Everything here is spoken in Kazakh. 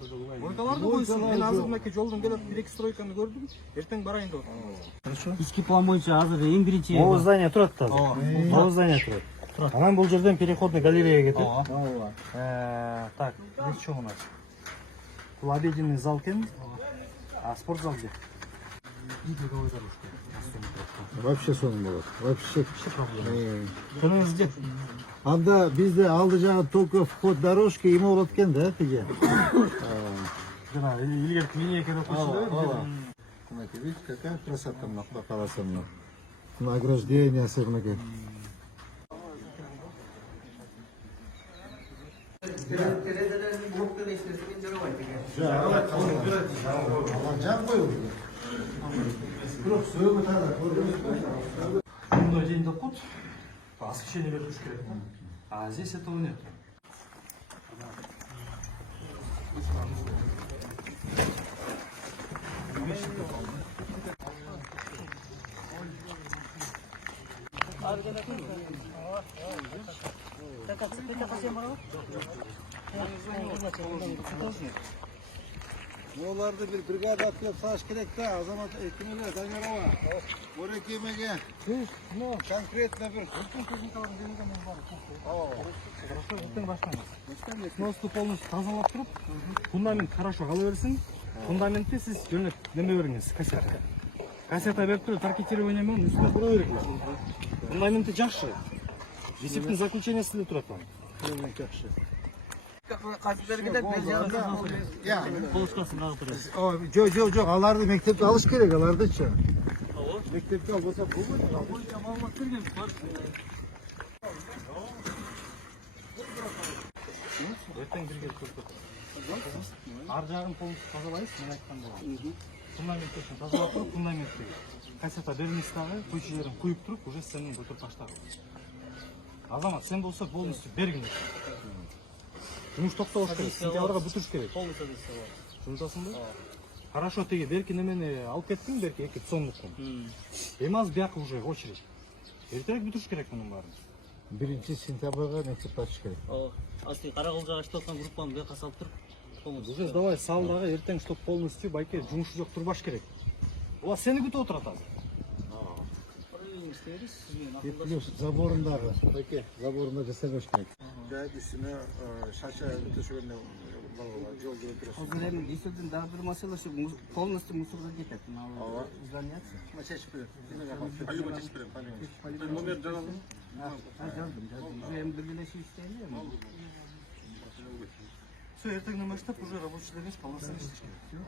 Мойкаларды койсун. Мен азыр мынакей жолдон келип 1-2 стройканы көрдүм. Эртең барайын деп атам. Хорошо. Ички план боюнча азыр эң биринчи Могу здание турат да. Могу здание турат. Анан бул жерден переходный галерея кетет. Так, здесь что у нас? Бул обеденный зал экен. А спортзал где? Вообще сонун болот. Вообще. Көнүңүз где? Анда бизде алды жагы только вход дорожки эме болот экен да, тиги. Жана илгерки линейка деп койсуңдар. Мынакей, видите, какая красота мына караса мына. Награждениясы мынакей. Жан коюп. Бирок сөөгө тагы көрдүңүзбү? Мындай день доход. Освещение бериш керек. А здесь этого нет. Оларды bir бригада атып саш керек да, азамат экимелер Данярова. Ореке эмеге конкретно bir Сносты полностью тазалап туруп, фундамент хорошо кала берсин. Фундаментти сиз жөнөп неме бериңиз, кассета. Кассета берип туруп, таркетирование менен үстүнө кура берет. Фундаменти жакшы. Есептин заключениясы да турат ал. жакшы. полоскасын кагып турат. Жок, аларды мектепте алыш керек, алардычы. Мектепте албаса болбойт. Эртең бирге көрсөтөм. Ар жагын полностью тазалайсыз, мен айткандай. Фундаментти тазалап туруп, фундаментти кассета бермейсиз дагы, куйчу жерин куюп туруп, уже сенин көтөрүп таштагыз. Азамат, сен болсо полностью бергин. Жумуш токтош керек, сентябрга бүтүрүш керек. Полностью тазалап. Жумтасыңбы? Хорошо, теги берки немени алып кеттиң, берки 2 сомдуктан. Эми азыр бияка уже очередь. Эртерээк бүтүрүш керек мунун баарын. 1-сентябрга мектеп ачыш керек. Асты Каракылжага ачып аткан группаны бияка салып туруп, полностью. Уже давай сал дагы, эртең чтоб полностью байке жумушу жок турбаш керек. Була сени күтүп отурат азыр. И плюс заборындагы, байке, заборында жасабаш керек. Жайып үстүнө шача төшөгөндө жол жүрүп турат. Азыр эми дистердин дагы бир маселеси полностью мусорго кетет. Ооба. Зданиеси. Чечип берет. Алюба чечип берем. Номер жаздым. Жаздым. Эми биргелешип иштейли. Все, эртеңден баштап уже рабочий эмес, полноценный иштеш керек.